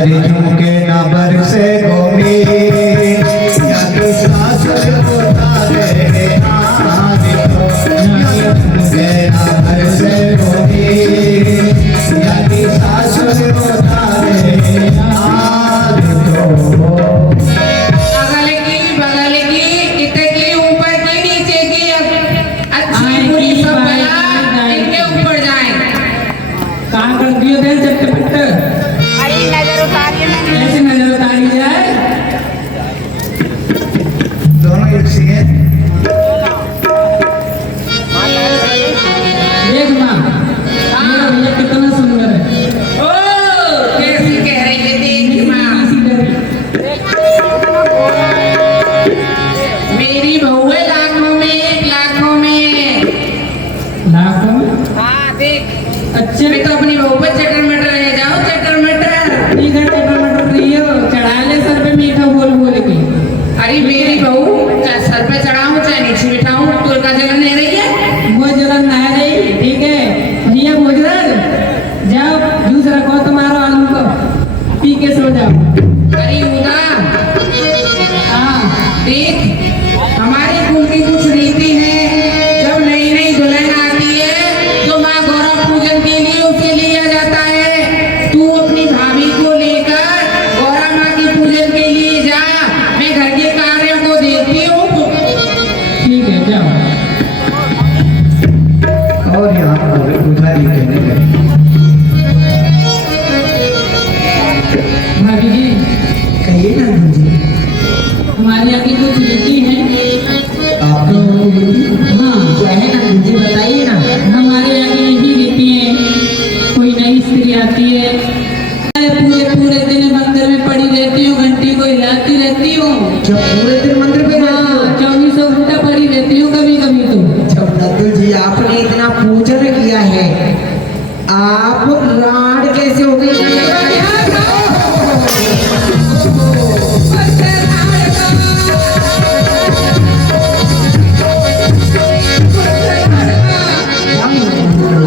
अरे झुमके ना बरसे गोमी यद सासुर उतारे आज तो झुमके ना बरसे गोमी यद सासुर उतारे आज तो दोनों एक सीएन देख माँ मेरा भैया कितना सुंदर है। ओ कैसी कह रही है देख माँ मेरी बहू है लाखों में लाखों में लाखों में हाँ देख अच्छे मैं तो अपनी बहू पर चटर मटर ले जाओ चटर मटर ठीक है टमाटर नहीं हो चढ़ा ले सर पे मीठा बोल बोल के। अरे मेरी बहू चाहे सर पे चढ़ाऊं चाहे नीचे बिठाऊं तो का जलन नहीं रही है वो जलन ना रही ठीक है भैया भोजराज जाओ जूस रखो तुम्हारा आलू को पी के सो जाओ। अरे उदा हाँ देख हमारे कुल की कुछ रीति है जब नई नई दुल्हन आती है तो माँ गौरा पूजन के लिए उसे लिया जाता है। तू अपनी भाभी को लेकर गौरा माँ की पूजन के लिए जा मैं घर के कार्यों को देखती हूँ। ठीक है जाओ। और यहाँ पर उधारी कहने लगे भाभी जी कहिए ना जी हमारे यहाँ की कुछ रीति है। आप हाँ क्या है ना जी बताइए ना। हमारे यहाँ की यही रीति है कोई नई स्त्री आती है पूरे पूरे दिन मंदिर में पड़ी रहती हूँ घंटी को हिलाती रहती हूँ। जब पूरे दिन मंदिर पे हाँ 24 घंटा पड़ी रहती हूँ कभी कभी तो। जब नकुल जी आपने इतना पूजन किया है आप राड कैसे हो गई?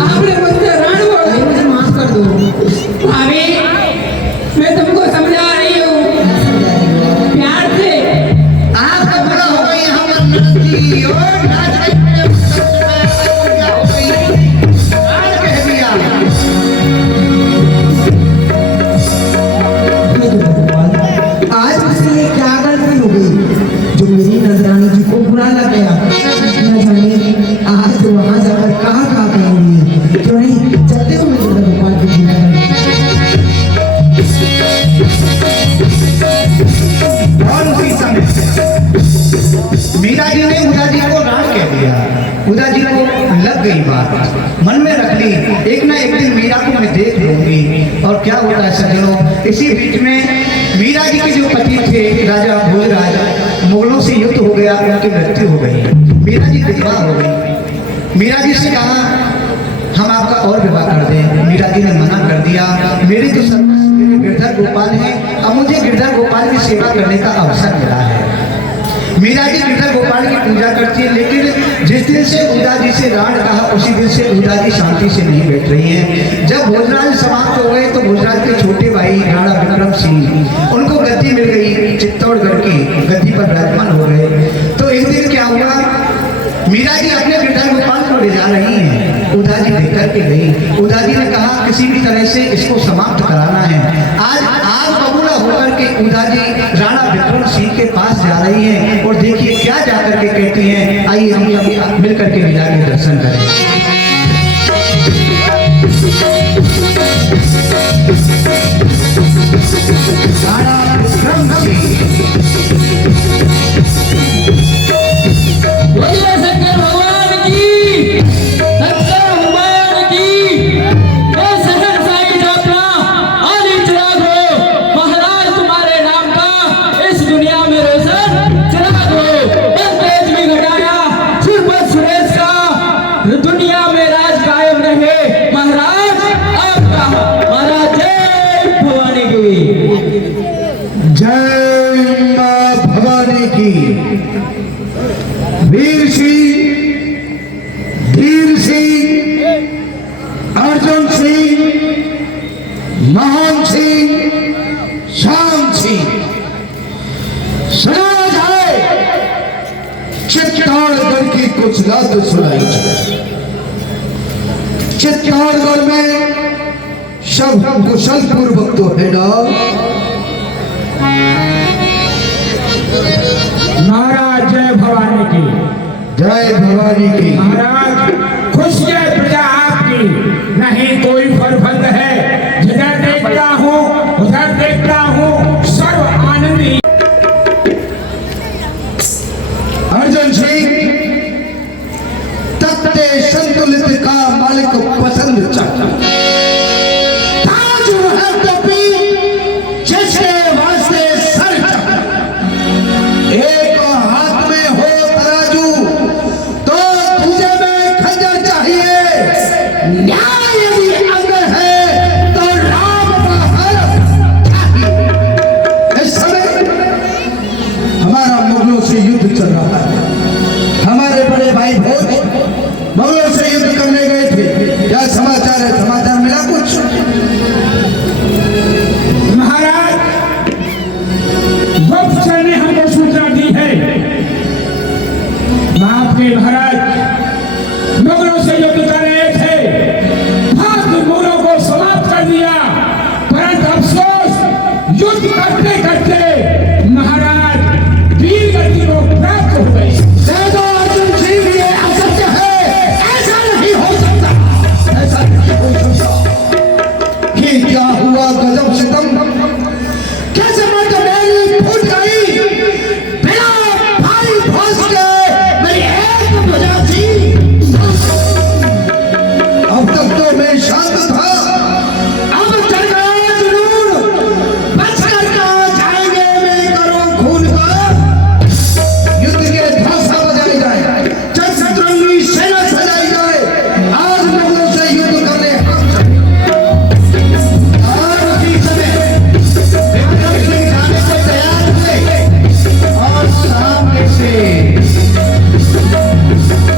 आपने मुझसे रण बोला मुझे माफ कर दो। भाभी मैं तुमको समझा रही हूँ प्यार से। आप बड़ा हो गई हमर नंदी और नाच रही हो गई राड कह दिया। आज मुझसे ये क्या गलती हो गई जो मेरी नजरानी जी को बुरा लग गया। न जाने आज वहां जाकर कहाँ कहाँ कहेंगी। क्यों नहीं चलते हो मेरे गोपाल की पूजा करने। और उसी समय मीरा जी ने उदा जी को राड कह दिया। उदा जी को लग गई बात मन में रख ली एक ना एक दिन मीरा को मैं देख लूंगी। और क्या होता है सज्जनों इसी बीच में मीरा जी के जो पति थे राजा भोजराज मुगलों से युद्ध हो गया उनकी मृत्यु हो गई। मीरा जी विधवा हो गई। मीरा जी से कहा हम आपका और विवाह कर दें। मीरा जी ने मना कर दिया मेरी तो सर्वस्व मेरे गिरधर गोपाल है अब मुझे गिरधर गोपाल की सेवा करने का अवसर मिला है। मीरा जी गिरधर गोपाल की पूजा करती है लेकिन जिस दिन से उदा जी से राड कहा उसी दिन से उदा जी शांति से नहीं बैठ रही हैं। जब भोजराज समाप्त हो गए तो भोजराज के छोटे भाई राणा विक्रम सिंह उनको गद्दी मिल गई चित्तौड़गढ़ की गद्दी पर विराजमान हो गए। तो एक दिन क्या हुआ मीरा जी अपने गिरधर गोपाल को ले जा रही हैं। उदा जी लेकर के गई। उदा जी ने कहा किसी भी तरह से इसको समाप्त कराना है। आज आग बबूला होकर के उदा जी राणा विक्रम सिंह के पास जा रही हैं और देखिए क्या जाकर के कहती हैं। आइए हम अभी मिलकर के मीरा के दर्शन करें। राणा विक्रम सिंह बोलिए शंकर भगवान की शंकर भगवान की जय शंकर साईं जापना आली चिराग हो महाराज तुम्हारे नाम का इस दुनिया में रोशन चिराग हो बस तेज भी घटाया सिर पर सुरेश का दुनिया में राज कायम रहे महाराज आपका महाराज जय भवानी की जय मां भवानी की। बात सुनाई जाए। चित्तौड़गढ़ में सब कुशल पूर्वक तो है ना? महाराज जय भवानी की। जय भवानी की। महाराज खुश है प्रजा आपकी, नहीं कोई फर्फद है। जिधर देखता हूँ उधर देखता हूँ सर्व आनंदी। अर्जुन सिंह तख्ते संतुलित का मालिक पसंद चाहता, ताज है टोपी जिसके वास्ते सर चाहता। एक हाथ में हो तराजू तो तुझे में खंजर चाहिए। न्याय यदि अगर है तो राम बाहर चाहिए। इस समय हमारा मुगलों से युद्ध चल रहा है। हमारे बड़े भाई भोज मुगलों से युद्ध करने गए थे। क्या समाचार है? समाचार मिला कुछ? महाराज गुप्त ने हमको सूचना दी है। बाप के महाराज मुगलों से युद्ध कर रहे थे, मुगलों को समाप्त कर दिया। परंतु अफसोस युद्ध करते करते महाराज वीर गति को प्राप्त हो गई। अर्जुन सिंह ये असत्य है, ऐसा नहीं हो सकता, ऐसा नहीं हो सकता। ये क्या हुआ गजब सितम? कैसे मत मेरी फूट गई बिना भाई भोज के मेरी एक भुजा थी। अब तक तो मैं शांत था, अब चढ़ गया जुनून। बच कर कहाँ जाएंगे मैं करो खून का। युद्ध के धौंसा बजाई जाए, जब शत्रुंगी सेना सजाई जाए। आज मुगलों से युद्ध करने हम चले। और उसी समय विक्रम सिंह जाने को तैयार हुए और सामने से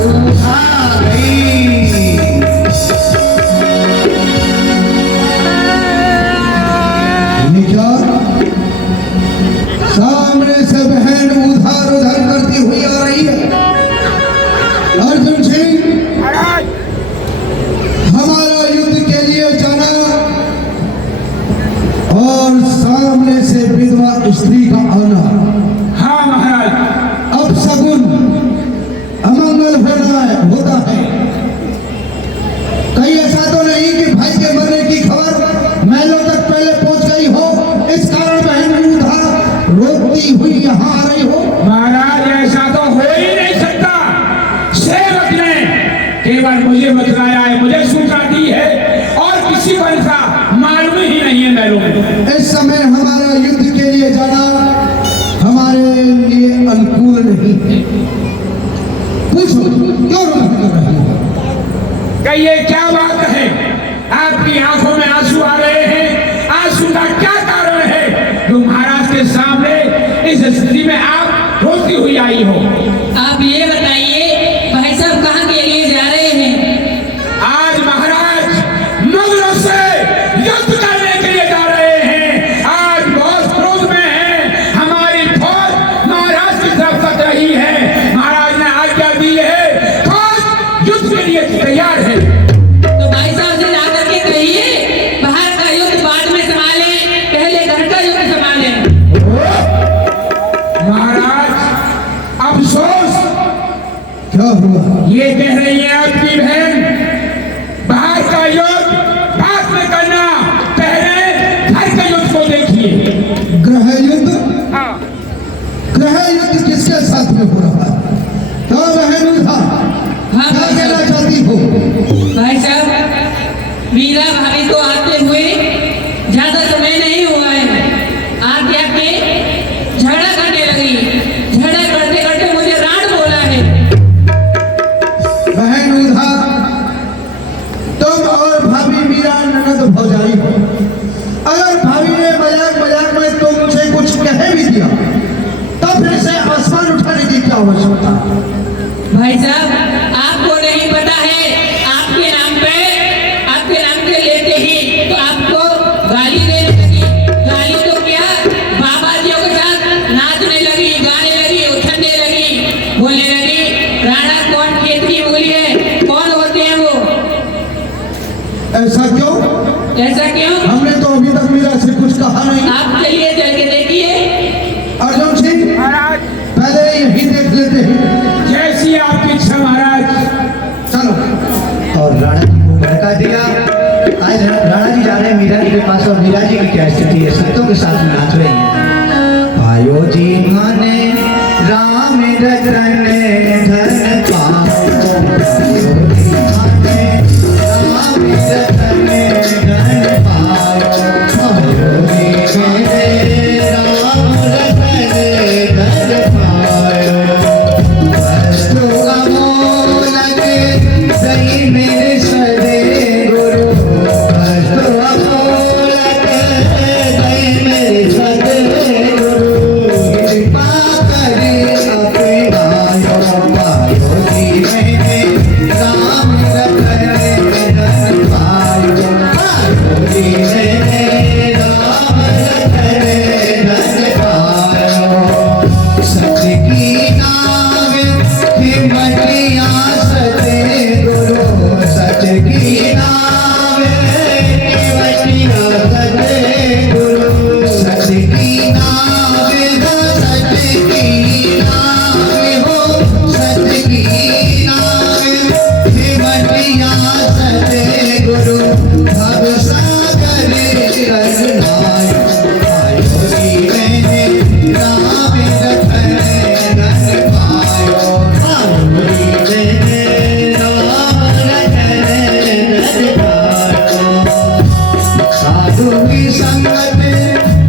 उठा गई। ये क्या? सामने से बहन उधार उधर करती हुई आ रही है। अर्जुन सिंह हमारा युद्ध के लिए जाना और सामने से विधवा स्त्री का आना हाँ महाराज। अब सगुन अमंगल होता है। कहीं ऐसा तो नहीं कि भाई के मरने की खबर महलों तक पहले पहुंच गई हो, इस कारण बहन उधार रोकती हुई यहाँ आ रही हो? महाराज ऐसा तो हो ही नहीं सकता। सेवक ने केवल मुझे बतलाया है, मुझे सूचना दी है और किसी को ऐसा मालूम ही नहीं है महलों में। इस समय हमारा युद्ध के लिए जाना हमारे लिए अनुकूल नहीं है। पूछो क्यों रोक कर रही हो? कहिए क्या बात है? आपकी आंखों में आंसू आ रहे हैं। आंसू का क्या कारण है जो महाराज के सामने इस स्थिति में आप रोती हुई आई हो? आप ये बताइए भाई साहब कहाँ के लिए जा रहे हैं? आज महाराज मुगलों से युद्ध करने के लिए जा रहे हैं। आज बहुत क्रोध में है। हमारी फौज महाराज की तरफ तक रही है। महाराज ने आज्ञा दी है, फौज युद्ध के लिए तैयार है। तो भाई साहब से जाकर के कहिए बाहर का युद्ध बाद में संभाले, पहले घर का युद्ध संभाले। महाराज अफसोस क्या हुआ? ये कह रही है आपकी बहन बाहर का युद्ध बाद में करना, पहले घर के युद्ध को देखिए। ग्रह युद्ध? हाँ। ग्रह युद्ध किसके साथ में हो रहा है? क्या बहन उठा? हाँ क्या भाई कहना साहब। चाहती हो? भाई साहब मीरा भाभी को आते हुए ज्यादा समय नहीं हुआ है। आके आके झगड़ा करने लगी। झगड़ा करते करते मुझे राण बोला है। बहन उठा, तुम और भाभी मीरा ननद भौजाई हो। अगर भाभी ने मजाक मजाक में तुमसे कुछ कह भी दिया तब फिर से आसमान उठाने की क्या आवश्यकता? भाई साहब आपको नहीं पता है, आपके नाम के लेते ही तो आपको गाली देने लगी। गाली तो क्या, बाबा जियों के साथ नाचने लगी, गाने लगी, उछलने लगी, बोलने लगी राणा कौन खेतरी ऐसा क्यों? हमने तो अभी तक मीरा से कुछ कहा नहीं। आप चलिए जाके देखिए। अर्जुन सिंह महाराज पहले यही देख लेते हैं। जैसी आपकी इच्छा महाराज। चलो। और राणा जी को भड़का दिया। आज राणा जी जा रहे हैं मीरा जी के पास और मीरा जी की क्या स्थिति है, सत्यों के साथ में नाच रही है। आयो जी माने राम रतन धन पाओ, आयो जी माने राम रतन धन पाओ, आयो जी माने राम रतन धन पाओ। वस्तु अमोलक सही मेरे सदे गुरु, वस्तु अमोलक सही मेरे सदे गुरु, कृपा करे अपनायो पायो जी मैंने राम रतन धन पायो, पायो जी मैंने राम रतन धन पायो। सच की नाव हिम्मतिया सते गुरु, सच की नाव हिम्मतिया सते गुरु, सच की नाव सच की नाव हो, सच की नाव हिम्मतिया सते गुरु, भव सागर रघुनाथ आयो जी मैंने राम रतन धन पायो, आयो जी मैंने राम रतन धन पायो। साधु की संगत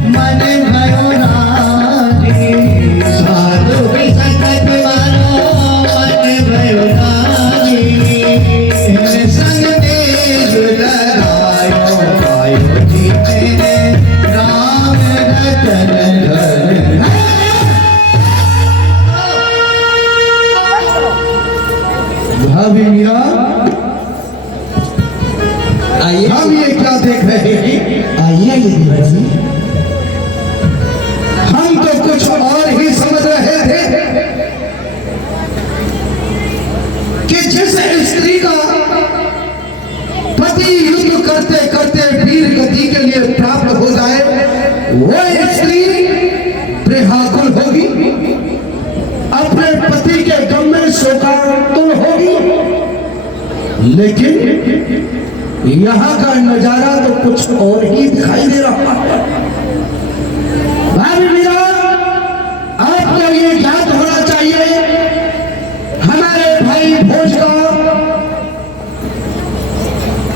मन भयो राजी, साधु की संगत मानो मन भयो राजी, संग देश लगायो, आयो जी मैंने राम रतन धन। भाभी मीरा, आइए हम ये क्या देख रहे हैं? आइए मीरा जी। हम तो कुछ और ही समझ रहे थे कि जिस स्त्री का पति युद्ध करते करते वीर गति के लिए प्राप्त हो जाए, वो स्त्री बेहाकुल होगी, अपने पति के गम में शोकाकुल होगी। लेकिन यहाँ का नजारा तो कुछ और ही दिखाई दे रहा है। भाभी मीरा, आपको ये ज्ञात होना चाहिए, हमारे भाई भोज का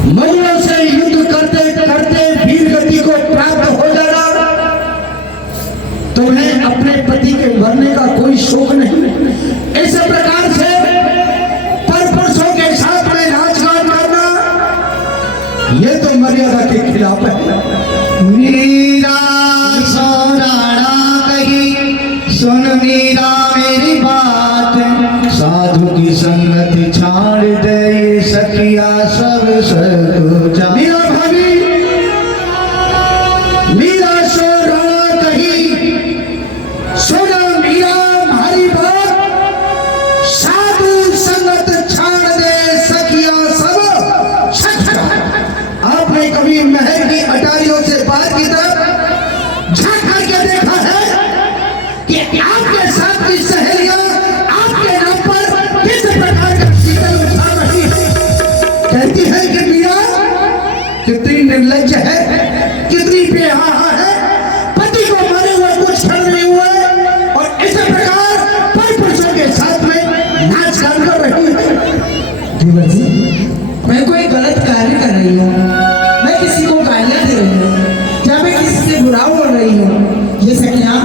मुगलों से युद्ध करते करते वीर गति को प्राप्त हो जाना, तुम्हें अपने पति के मरने का कोई शोक नहीं। इस प्रकार से परपुरुषों के साथ में राजगाट करना, ये तो मर्यादा के खिलाफ है। मीरा सो राणा कही, सुन मीरा मेरी बात, साधु की संगति छाड़ दे सखिया सब सकुचा। मीरा भाभी, मीरा सो राणा कही, सुन मीरा हमारी बात, साधु संगत छाड़ दे सखिया सब सखिया। आपने कभी महल की अटारियों से बाहर की तरफ झांक करके देखा है कि आपके साथ की सहेलियां आपके नाम पर किस प्रकार का शीतल उठा रही है? कहती है कि मीरा कितनी निर्लज्ज है, कितनी बेहाया है, पति को मारे हुए कुछ क्षण नहीं हुए और इस प्रकार परपुरुषों के साथ में नाच गान कर रही है। देवर जी, मैं कोई गलत कार्य कर रही हूँ, मैं किसी को गालियाँ दे रही हूँ, क्या मैं किसी से बुरा बोल रही हूँ? ये सखियाँ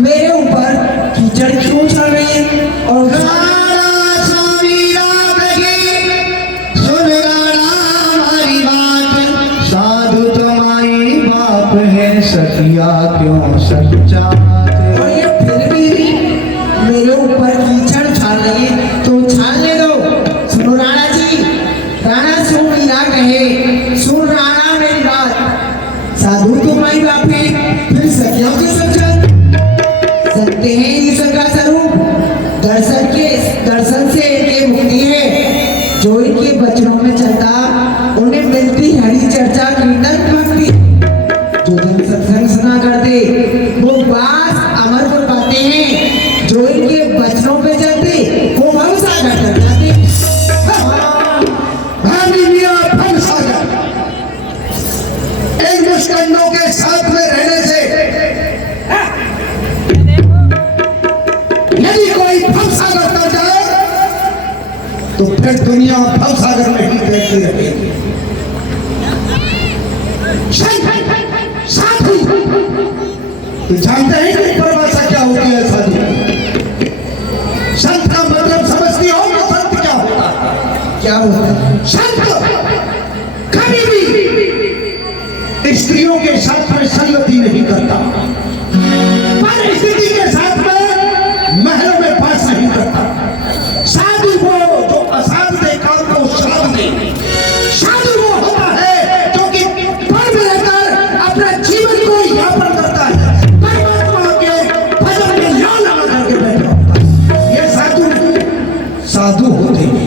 मेरे ऊपर कीचड़ क्यों उछाल रही है? और राणा सो मीरा कही, सुन राणा हमारी बात, साधु तुम्हारी बाप है सखिया क्यों सच्चा। और ये फिर भी मेरे ऊपर कीचड़ उछाल रही है, तो उछालने दो। सुनो राणा जी, राणा सुन मीरा कहे, सुन राणा मेरी बात, साधु तुम्हारी बाप है, फिर सखियों के सच्चा सकते हैं ईश्वर का स्वरूप। दर्शन से इनके मुक्ति है, जो इनके वचनों में चलता उन्हें मिलती हरी चर्चा कीर्तन मुस्कंदों के साथ में रहने से यदि कोई भवसागर कर जाए तो फिर दुनिया भवसागर में ही तैरती रहेगी। साधु तो जानते हैं कि परिभाषा क्या होती है साधु? संत का मतलब समझती हो तो संत क्या होता है? क्या होता है? संत कभी भी स्त्रियों के साथ में संगति नहीं करता, परिस्थिति के साथ में महलों में पास नहीं करता। साधु वो जो असाध दे काम को साध दे। साधु वो होता है जो कि पर में रहकर अपना जीवन को यापन करता है, परमात्मा के भजन में ला लगा करके बैठा होता है। ये साधु होते हैं।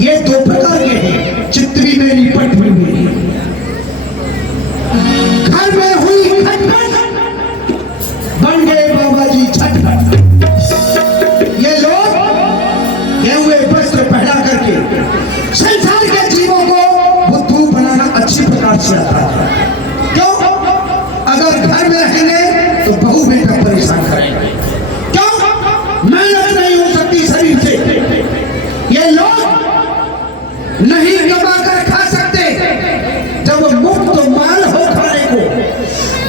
ये दो प्रकार के हैं, चित्री मेरी पटरी मेरी। घर में हुई खटपट बन गए बाबा जी छटपट। ये लोग गेहुए वस्त्र पहना करके संसार के जीवों को बुद्धू बनाना अच्छी प्रकार से आता है। क्यों? अगर घर में रहेंगे तो बहू बेटा परेशान करेंगे। क्यों? मेहनत नहीं हो सकती शरीर से। ये लोग नहीं कमा कर खा सकते। जब मुफ्त माल हो खाने को,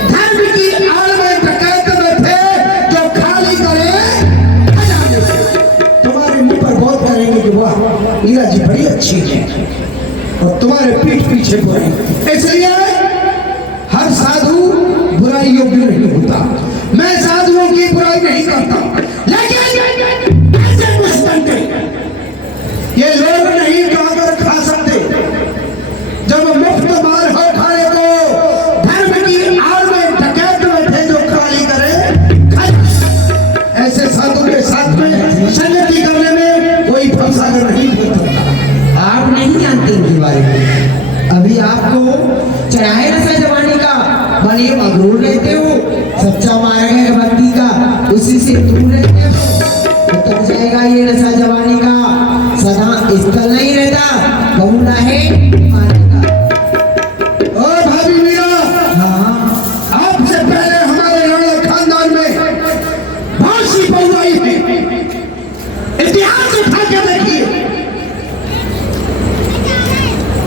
धर्म की आड़ में डकैत में थे जो खाली करे खजाने से। तुम्हारे मुंह पर बहुत करेंगे कि वाह मीरा जी बड़ी अच्छी है, और तुम्हारे पीठ पीछे बोलेंगे। इसलिए हर साधु बुराई योग्य नहीं होता। मैं साधुओं की बुराई नहीं करता, लेकिन ऐसे मुस्तंदे ये लोग नहीं खाकर खा सकते। जब मुफ्त माल हो खाने को, धर्म की आड़ में डकैत में थे जो खाली करे खजाने। ऐसे साधु के साथ में संगति करने में कोई भवसागर नहीं होता। आप नहीं जानते इनके बारे में। अभी आपको चढ़ाए नशा जवानी का, बने मगरूर रहते हो, सच्चा मार्ग है भक्ति का, उसी से दूर रहते हो, उतर जाएगा ये नशा जवानी का। सदा स्थल नहीं रहता, बहुना है आने का। ओ भाभी मीरा, हाँ, आपसे पहले हमारे राणा खानदान में बहुत सी बहू आई है। इतिहास उठा के देखिए।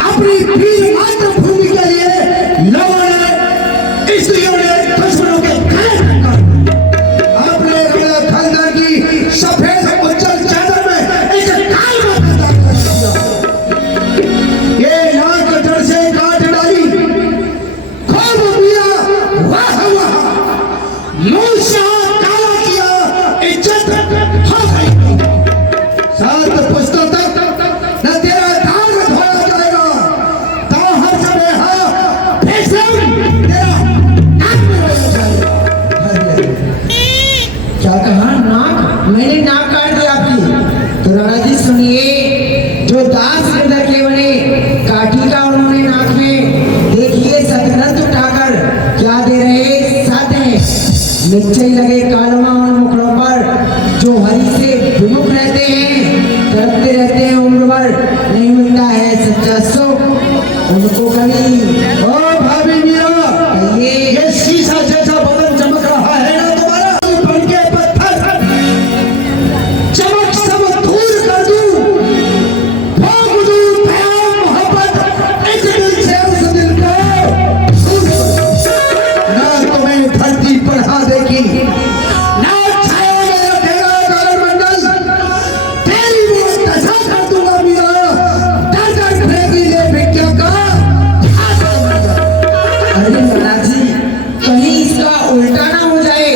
अपनी वीर मातृभूमि के लिए लोगों ने, स्त्रियों ने दुश्मनों के गले टक्कर। आपने राणा खानदान की सफेद उज्जवल चादर में एक काल माता दाग कर दिया। ये नाक जड़ से काट डाली, खूब पिया, वाह वाह, मुंह से काला किया, इज्जत हो गई। सात पुस्तों तक न तेरा दाग धोया जाएगा, तो हर समय हाँ भीषण तेरा नाक में रोया जाएगा। क्या कहा? नाक? मैंने नाक काट दिया आपकी? तो राणा जी सुनिए, जो दास हृदय के बने, काठी का उन्होंने नाक में, देखिए सतरंत उठाकर क्या दे रहे साथ हैं। निश्चय लगे कालमा उन मुखड़ों पर, जो हरि से विमुख रहते हैं, तड़पते रहते हैं उम्र भर, नहीं मिलता है सच्चा सुख उनको कभी। ओ भाभी मीरा, कहिए। ये शीशा जैसा बदन चमक रहा है ना तुम्हारा, बन के पत्थर चमक सब दूर कर दूं, भोग दूं प्यार मोहब्बत इस दिल से उस दिल को दूर कर। ना तुम्हें धरती पर हाँ देखी, ना छाया में रखेगा गौरमंडल, तेरी वो दशा कर दूंगा मीरा, डर डर फेंकी ले भिक्या का हाथ समझ। अरे महाराज जी, कहीं इसका उल्टा ना हो जाए,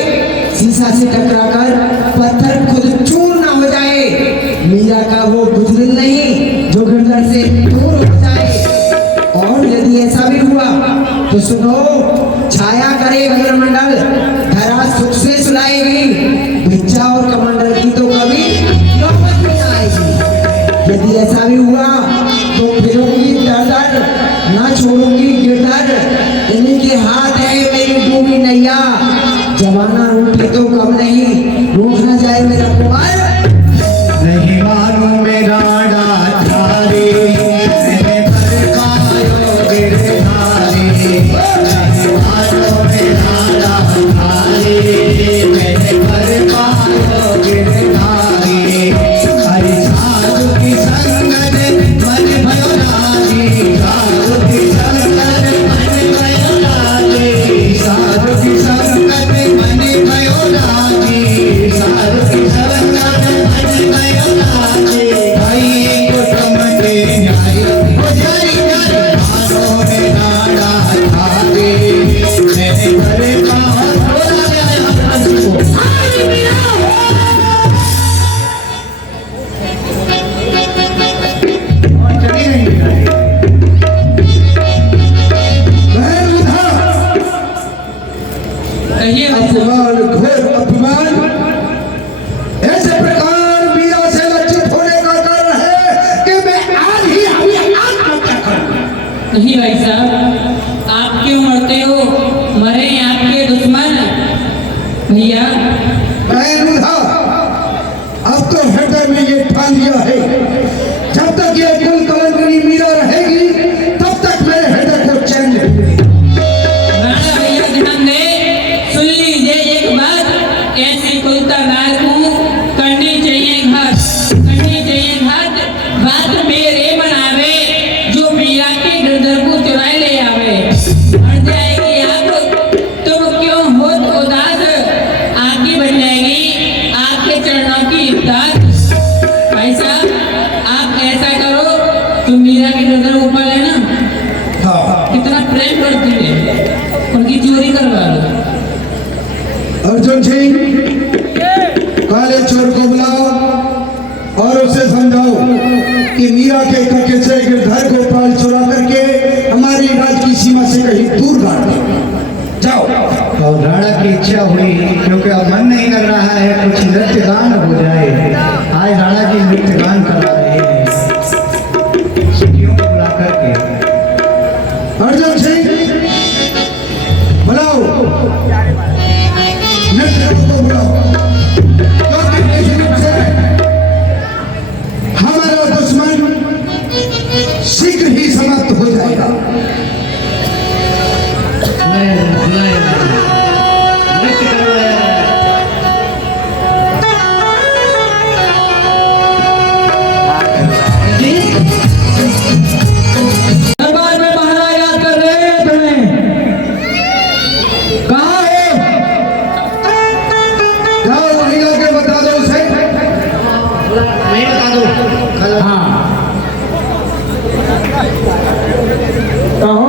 शीशा से टकराकर पत्थर खुद चूर ना हो जाए, मीरा का वो गुजरिल नहीं जो गिरधर से दूर हो जाए। और यदि ऐसा भी हुआ तो सुनो, छाया करे गगनमंडल, धरा सुख से सुलाएगी, भिक्षा और कमंडल की तो कभी नौबत नहीं आएगी। यदि ऐसा भी हुआ तो फिरूंगी दर दर, ना छोड़ूंगी गिरधर, इन्हीं के हाथ है मेरी डूबी नैया। जमाना रूठे तो कम नहीं, रूठ न जाए मेरा कुमार। नहीं मानो मेरा डाठारे, मैंने भड़कायो गिरधारे। नहीं नहीं भाई साहब, आप क्यों मरते हो? मरे आपके दुश्मन भैया। रूधा, अब तो हृदय में ये ठान लिया है, जब तक ये कुल कलंकनी मीरा रहेगी तब तक मेरे हृदय को चैन नहीं मिलेगा। राणा भैया ध्यान दे, सुन लीजिए एक बात, ऐसी कुलता नार को करनी चाहिए घाट, करनी चाहिए घाट। बात मेरे मनावे, जो मीरा के गिरधर को चुराए ले आवे। मर जाएगी आप, तुम क्यों हो उदास, आगे बन जाएगी आपके चरणों की इब्दात। भाई साहब, आप ऐसा करो, तुम मीरा के गिरधर को पा लेना, हाँ, कितना प्रेम करती है, उनकी चोरी करवा लो। अर्जुन सिंह, काले चोर को बुलाओ और उसे समझाओ कि मीरा के कब्जे से गिरधर गोपाल चुरा करके हमारी राज की सीमा से कहीं दूर गाड़ दे। जाओ। और राणा की इच्छा हुई, क्योंकि अब मन नहीं कर रहा है कुछ नृत्य गान हो जाए। आज राणा जी नृत्य गान करवा रहे हैं सखियों को बुला करके। अर्जुन सिंह, बुलाओ नृत्य को बुलाओ, क्योंकि निश्चित रूप से हमारा दुश्मन शीघ्र ही समाप्त हो जाएगा। नृत्य करवाया दरबार में महाराज याद कर रहे हैं तुम्हें, कहाँ हो? जाओ वहीं आके बता दो उसे। मैं बता दो। हाँ, कहो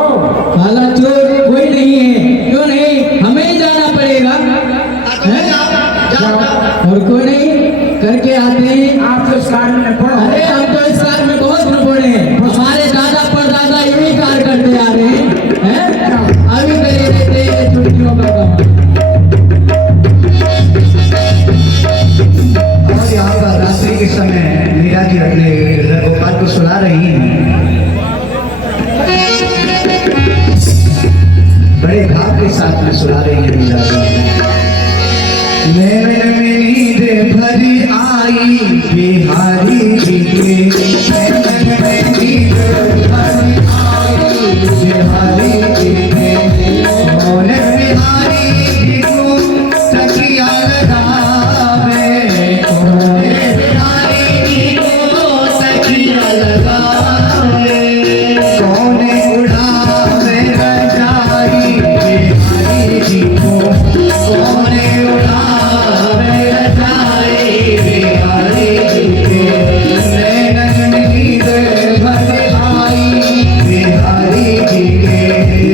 काला चोर कोई नहीं है। क्यों नहीं, हमें ही जाना पड़ेगा। हैं? जाओ। और कोई नहीं, करके आते हैं। आप तो इस कार्य में पढ़ो। अरे हम तो इस कार में बहुत न पड़े हैं, हमारे दादा परदादा यही कार करते आ रहे हैं। अभी करे रहते हैं छुट्टियों का काम। और यहाँ पर रात्रि के समय मीरा जी अपने गिरधर गोपाल को सुला रही हैं। बड़े भाव के साथ में सुला रही है मीरा जी। नैन में नींद भरी आई बिहारी जी के, नैन में नींद भरी आई बिहारी जी के, कौन बिहारी जी को तकिया लगावे, कौन बिहारी जी को तकिया लगावे, कौन उड़ावे रजाई बिहारी जी को, कौन उड़ावे रजाई बिहारी जी के, नैनन नींद भर आई बिहारी जी के,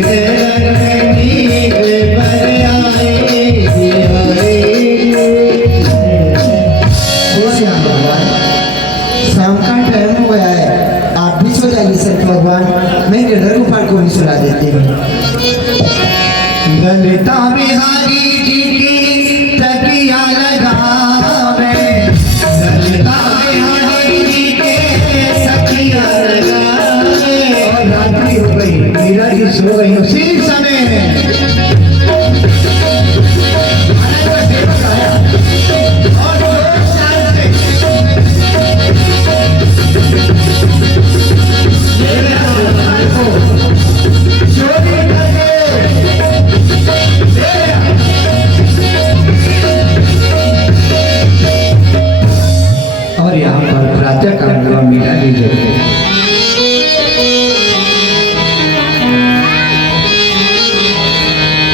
नैनन नींद भर आई बिहारी भगवान, शाम का टाइम हो गया है, आप भी सो जाइए सत्य भगवान, मैं गिरधर गोपाल को भी सुला देती हूँ। ललिता बिहारी जी की तकिया लगावे, ललिता बिहारी जी के तकिया लगावे। और रात्रि हो गई, मीरा जी सो गई उसी समय महाराज का सेवक आया और जोर शान से ये मेरा भगवान को चोरी करके और यहाँ पर प्रातः काल हुआ मीरा जी जो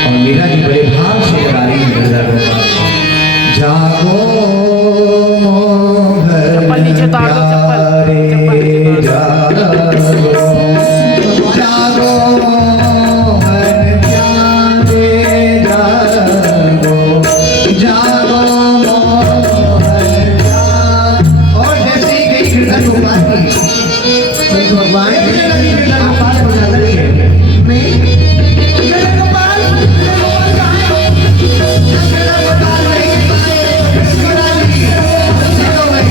और मीरा जी बड़े भाव से गा रही है गिरधर गोपाल, जागो मोहन प्यारे, जागो जागो मोहन प्यारे, जागो जागो मोहन प्यारे। और जैसे ही गई गिरधर गोपाल की सत्य भगवान, गिरधर गोपाल को नजर लगी। मैं गिरधर गोपाल, गिरधर गोपाल कहाँ है? गिरधर गोपाल नहीं आए, मीरा जी चलो भाई।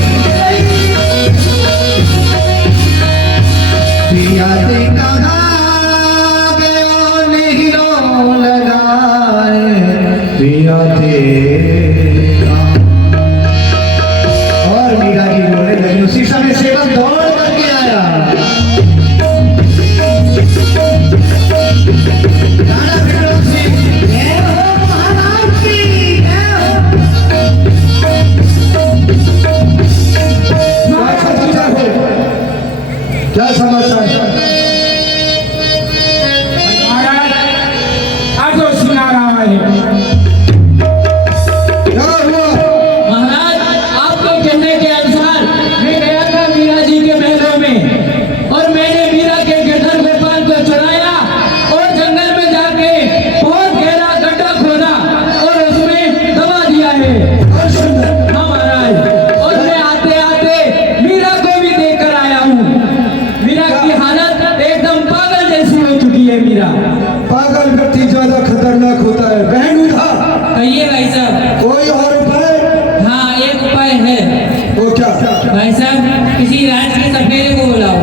भाई साहब किसी राज के सफेरे को बुलाओ।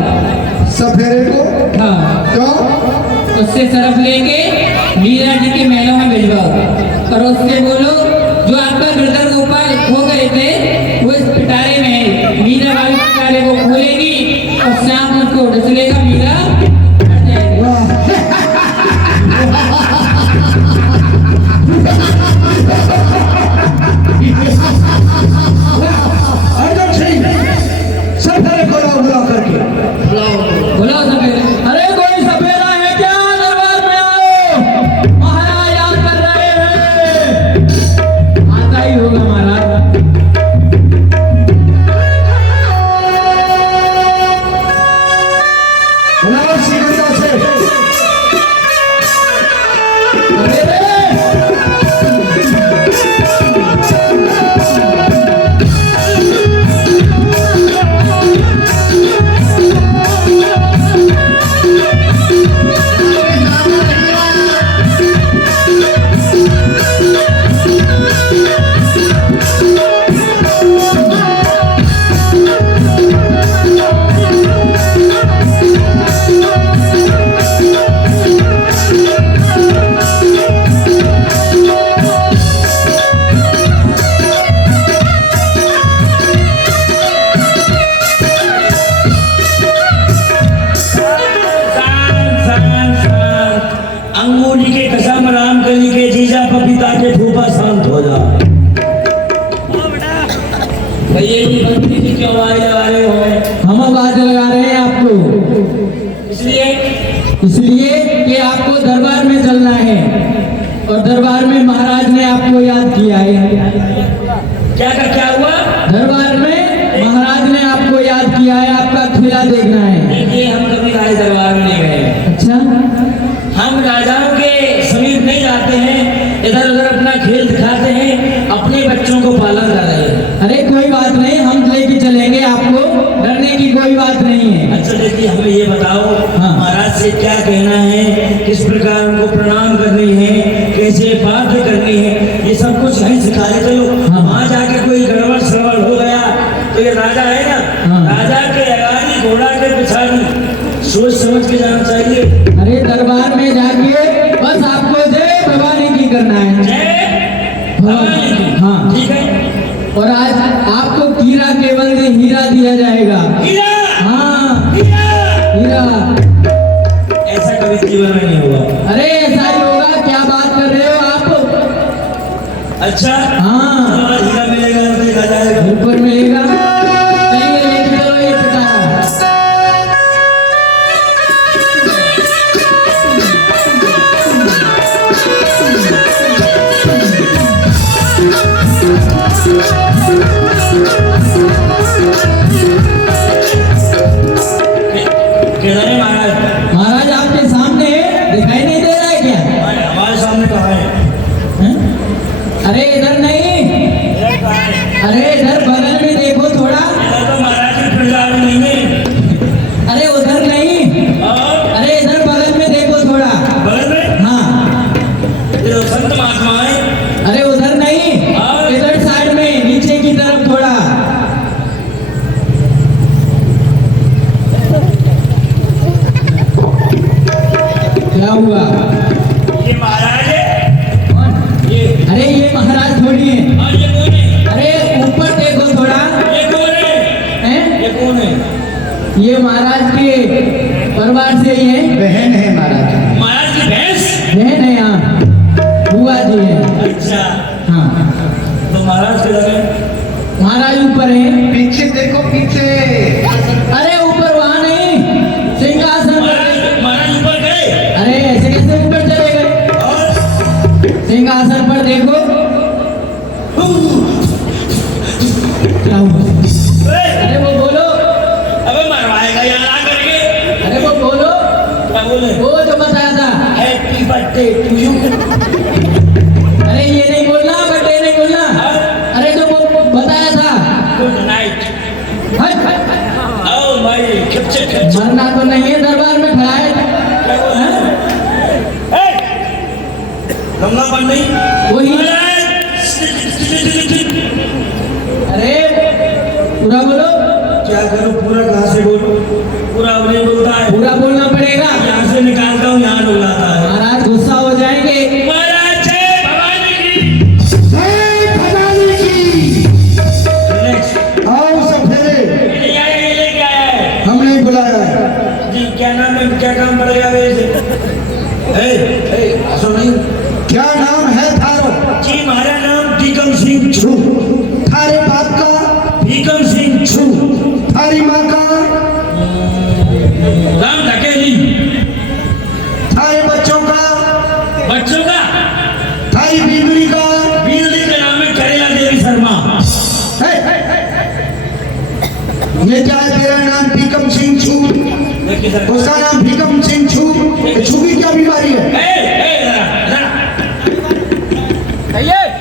सफेरे को हाँ, क्यों? उससे सरफ लेके मीरा जी के महलों में भिजवाओ और उससे बोलो जो आपका गिरधर गोपाल खो गए थे वो इस पिटारे में है। मीरा वाली पिटारे को खोलेगी और शाम उसको ढस लेगा मीरा हट जाएगी। एकदम सही। सफेरे को लाओ बुला करके। बुलाओ सफेरे। अरे कोई सफेरा है क्या? दरबार में आओ, महाराज याद कर रहे हैं। आता ही होगा महाराज। बुलाओ श्रीगंधा से। अरे अंगूरी के कसम राम कली के जीजा पपीता के फूफा शांत हो जा। भैया की बंदी की क्यों आवाज लगा रहे हो? हम आवाज लगा रहे हैं आपको इसलिए इसलिए कि आपको दरबार में चलना है और दरबार में महाराज ने आपको याद किया है। क्या हुआ? दरबार में महाराज ने आपको याद किया है, आपका खेला देखना है। देखिए हम कभी राज दरबार में नहीं गए। अच्छा, हम राजाओं के समीप नहीं जाते हैं, इधर उधर अपना खेल दिखाते हैं, अपने बच्चों को पालन कर रहे हैं। अरे कोई बात नहीं, हम लेके चलेंगे आपको, डरने की कोई बात नहीं है। अच्छा देखिए हमें ये बताओ हाँ। महाराज से क्या कहना है, किस प्रकार उनको प्रणाम करनी है, कैसे बात करनी है, ये सब कुछ नहीं सिखा रहे। चलो हाँ। वहाँ जाके कोई गड़बड़ सड़बड़ हो गया तो ये राजा है ना, हाँ। राजा के अगाड़ी घोड़ा के पिछाड़ी सोच समझ के जाना चाहिए। अरे दरबार में जाके बस आपको जय भवानी की करना है। जय भवानी की। हाँ। ठीक है। और आज आपको कीरा के बदले हीरा दिया जाएगा। हीरा। हाँ, हीरा। हीरा। ऐसा कभी जीवन में नहीं हुआ। अरे ऐसा ही होगा, क्या बात कर रहे हो आप? अच्छा हाँ, आज हीरा मिलेगा तो देखा जाएगा। ऊपर मिलेगा। चलिए लेके चलो ये पिटारा। किधर है महाराज? महाराज आपके सामने है, दिखाई नहीं दे रहा है क्या? हमारे सामने कहाँ है? हैं? अरे इधर नहीं, इधर कहाँ है? अरे इधर बगल में देखो थोड़ा। इधर तो महाराज की प्रजा भी नहीं है। अरे उधर नहीं, और अरे इधर बगल में देखो थोड़ा। बगल में हाँ, ये तो संत महात्मा है। अरे उधर नहीं, और? इधर साइड में नीचे की तरफ थोड़ा। क्या हुआ? ये महाराज है। ये अरे ये महाराज थोड़ी है। और ये कौन है? अरे ऊपर देखो थोड़ा। ये कौन है? हैं? ये कौन है? ये महाराज के परिवार से ही है। बहन है महाराज। महाराज की भैंस। बहन है, यहाँ बुआ जी है। अच्छा हाँ, तो महाराज किधर है? महाराज ऊपर है। पीछे देखो पीछे। अरे ऊपर वहाँ नहीं, सिंहासन पर। महाराज ऊपर गए। अरे ऐसे कैसे ऊपर चले गए? और सिंहासन पर देखो। क्या हुआ? ए, अरे वो बोलो, अबे मरवाएगा यार आ करके। अरे वो बोलो, क्या बोले? वो जो बताया था। Happy birthday to you. अरे ये नहीं बोलना, बर्थडे नहीं बोलना। अरे जो वो बताया था। Good night. हट, हट, हट। आओ भाई खिपचे खिपचे। मरना तो नहीं है, दरबार में खड़ा है। क्या बोला? गंगा बन नहीं। वही। अरे पूरा बोलो। सुन नहीं क्या नाम है थारो? जी हमारा नाम भीकम सिंह छू। थारे बाप का? भीकम सिंह छू। थारी माँ का? राम धकेली। थारे बच्चों का? बच्चों का? थारी बीबी का? बीवी का नाम है करेला देवी शर्मा। ये क्या है तेरा नाम भीकम सिंह छू? उसका नाम भीकम सिंह छू। छू की क्या बीमारी है?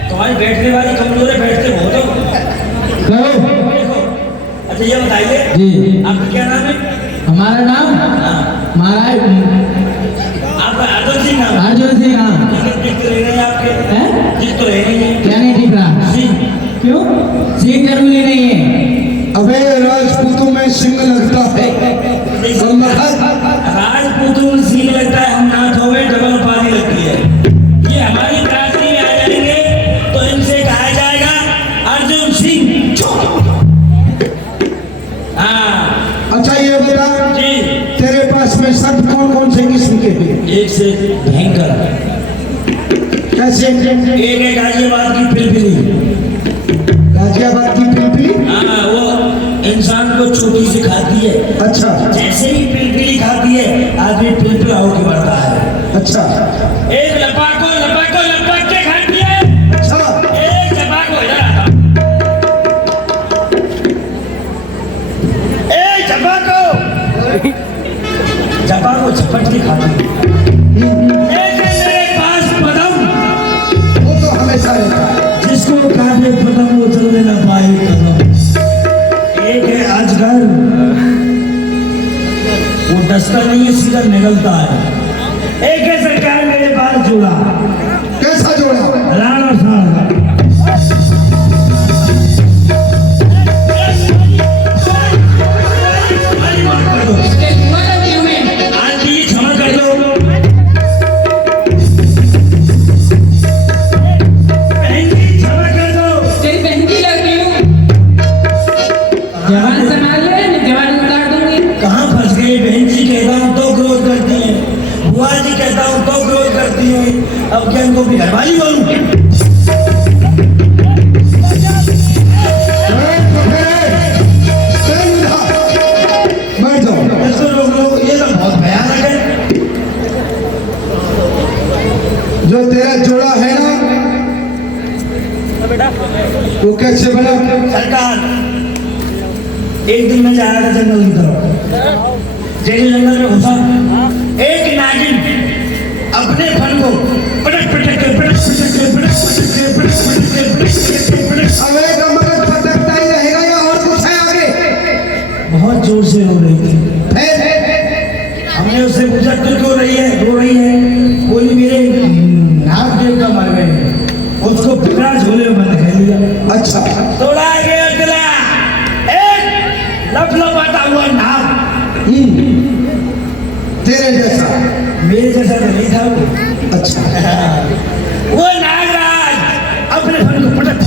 तुम्हारी बैठने वाली कमजोर है, बैठते बहुत हो। अच्छा ये बताइए जी आपका क्या नाम है? हमारा नाम महाराज आपका अर्जुन सिंह नाम? अर्जुन सिंह। हाँ दिख तो रहे हैं आपके, हैं? दिख तो रहे नहीं है। क्या नहीं ठीक रहा? सिंह क्यों? सिंह जरूरी नहीं है। अबे राजपूतों में सिंह लगता है। राजपूतों में सिंह लगता है, हम नाथ हो गए डबल उपाधि लगती है। ये हमारी त्रासदी में आ जाएंगे तो इनसे कहा जाएगा अर्जुन सिंह। हाँ अच्छा ये बता जी, तेरे पास में शब्द कौन कौन से किस्म के हैं? एक से भयंकर। कैसे? एक है गाजियाबाद की पिलपिली। गाजियाबाद की पिलपिली? हाँ वो इंसान को छोटी से खाती है। अच्छा जैसे ही पिलपिली खाती है आदमी पिलपिला होकर बढ़ता है। अच्छा एक लपक के खाती है। अच्छा एक चपाको इधर आता। एक चपाको झपट के खाती है। एक है मेरे पास पदम, वो तो हमेशा रहता है। जिसको काटे पदम वो चलने न पाए कदम। एक है अजगर, वो डसता नहीं है, सीधा निकलता है। एक है सरकार मेरे पास जोड़ा, कैसा जोड़ा? राणा साहब का। इसके दुआ लगी हमें। आंटी क्षमा कर दो। बहन जी क्षमा कर दो। तेरी बहन की लगी हूँ। जवान संभाल ले, नहीं जवान उतार दूंगी। कहाँ फंस गए? बहन जी कहता हूँ तो क्रोध करती हैं, बुआ जी कहता हूँ तो क्रोध करती हैं। अब क्या इनको भी घरवाली बोलूं? बैठ जाओ। ऐसे लोग ये तो बहुत भयानक है। जो तेरा जोड़ा है ना वो कैसे बना? सरकार एक दिन मैं जा रहा था जंगल की तरफ। जैसे जंगल में घुसा, एक नागिन अपने फन को पटक पटक के अबे का मगज पटकता ही रहेगा या और कुछ है आगे? बहुत जोर से रो रही थी। फिर हमने उससे पूछा तू क्यों रही है, रो रही है? बोली मेरे नाग देवता मर गए। उसको पकड़ा, झोले में बंद कर लिया। अच्छा तोड़ा गया गला, एक लपलपाता हुआ नाग। तेरे जैसा? मेरे जैसा तो नहीं था वो। अच्छा वो नागराज अपने फन को पटक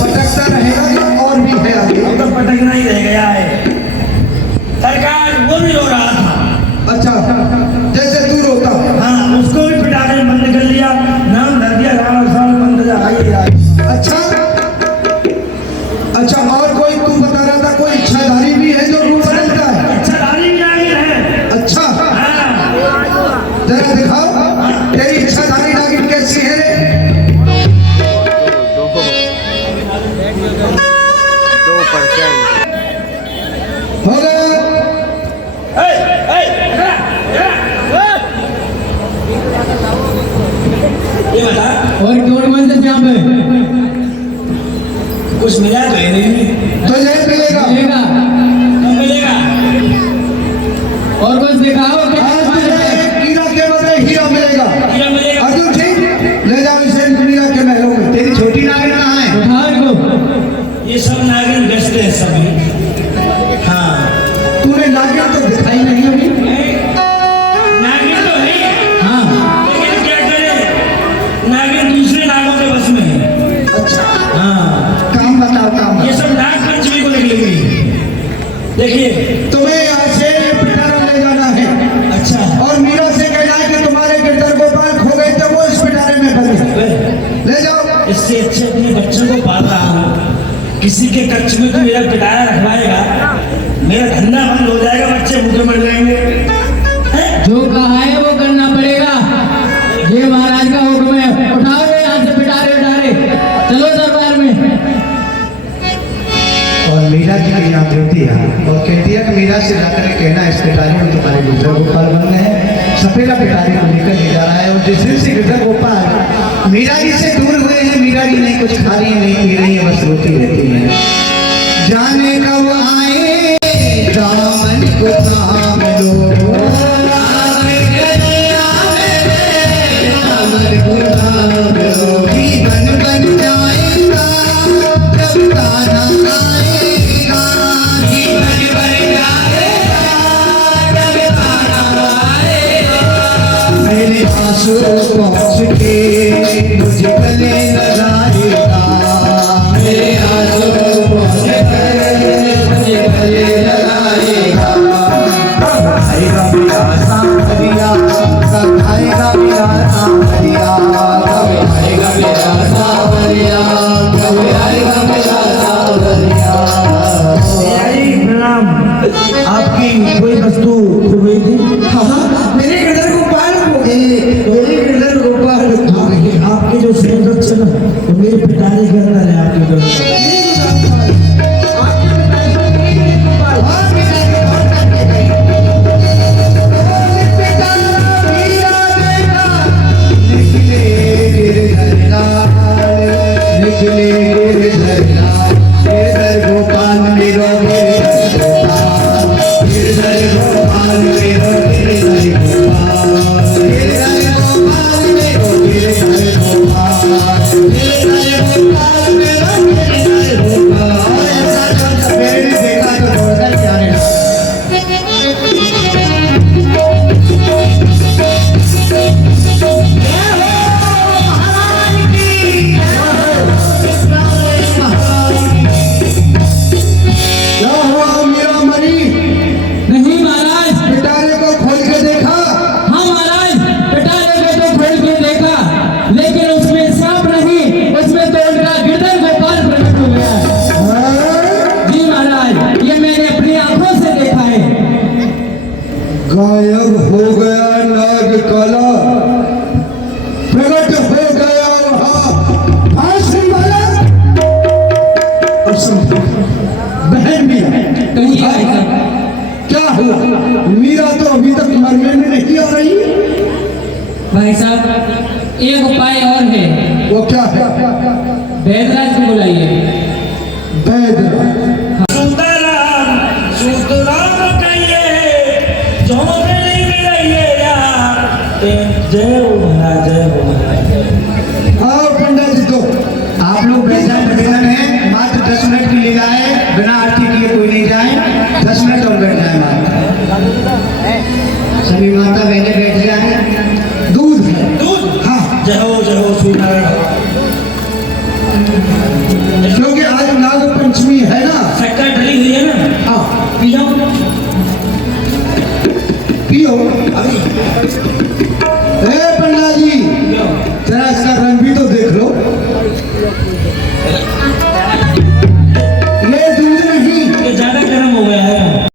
पटकता रहेगा या और भी है आगे? अब तो पटकना ही रह गया है। सरकार वो भी रो रहा था। अच्छा जैसे तू रोता। हाँ उसको भी पिटाने बंद कर लिया, नाम धर दिया राणा साहब बंद जा। अच्छा अच्छा और कोई तू बता रहा था कोई इच्छाधारी भी है जो रूप बदलता है? अच्छा धारी भी आगे है। अच्छा हाँ जरा दिखाओ तेरी इच्छाधारी नागिन कैसी है रे? हो गया। ये बता और कौन कौन से सांप है? कुछ मिला तो है नहीं? तुझे मिलेगा। मिलेगा। कब मिलेगा? और कुछ दिखाओ। आज तुझे एक कीड़ा के बदले हीरा मिलेगा। हीरा मिलेगा। अर्जुन सिंह ले जाओ इसे मीरा के महलों में। तेरी छोटी नागिन कहाँ है? उठाओ इनको। ये सब नागिन गश्त है सभी। हाँ तूने नागिन तो दिखाई नहीं अभी। नागिन तो है, हाँ लेकिन क्या करे, नागिन दूसरे नागों के बस में है। अच्छा हाँ काम बताओ किसी के कक्ष में तो मेरा पिटारा रखवाएगा, मेरा धंधा बंद हो जाएगा, बच्चे भूखे मर जाएंगे। हैं? जो कहा है वो करना पड़ेगा। ये महाराज का हुक्म है। उठाओ ये यहाँ से पिटारे उठारे, चलो दरबार में। और मीरा जी की यहाँ देती है और कहती है कि मीरा से जाकर कहना इस पिटारी में तुम्हारे गिरधर गोपाल बनने हैं। सपेरा पिटारी को लेकर ले जा रहा है और जिस दिन से गिरधर गोपाल मीरा जी से दूर हुए हैं, मीरा जी नहीं कुछ खा रही है, नहीं पी रही है, बस रोती रहती है। जाने कब आए दामन को थाम लो, दामन को थाम लो, जीवन बन जाएगा जब ताना आएगा, जीवन बन जाएगा जब ताना आएगा। मेरे आंसू पहुँच के मुझे गले लगाएगा, मेरे आंसू पहुँच के मुझे गले लगाएगा। आएगा मेरा सांवरिया, कब आएगा मेरा सांवरिया, कब आएगा मेरा सांवरिया, कब आएगा मेरा सांवरिया। प्रणाम। आपकी कोई वस्तु खो गई थी? हाँ, मेरे गिरधर गोपाल हो गए, मेरे गिरधर गोपाल हो गए। आपके जो संरक्षण वो मेरे पिताजी के अंदर है। आपके नहीं महाराज, पिटारे को खोल के देखा? हाँ महाराज, पिटारे को तो खोल के देखा, लेकिन उसमें सांप नहीं, उसमें तो उनका गिरधर गोपाल प्रकट हो गया। हाँ? जी महाराज, ये मैंने अपनी आंखों से देखा है। गायब हो गया नाग काला, प्रकट हो गया वहां फांसी वाला। अब समझो, बहन मीरा कहीं आएगा। क्या हुआ? मीरा तो अभी तक मरने में नहीं आ रही। भाई साहब, एक उपाय और है। वो क्या है? वैदराज को बुलाइए। वैद्य सुंदराम सुंदराम कहिए, जो नहीं रहिए यार। जय हो महाराज, जय हो महाराज। आओ पंडित जी, तो आप लोग बेजान निवेदन है, मात्र 10 मिनट की लीला है, बिना आरती किए कोई नहीं जाए। 10 मिनट और बैठ जाए माता, सभी माता बहने बैठ जाए। दूध है। दूध? हाँ, जय हो सूर्यनारायण। क्योंकि आज नाग पंचमी है ना। शक्कर डली हुई है ना। हाँ, पी जाओ पियो। अभी। ए पंडित जी, जरा इसका रंग भी तो देख लो।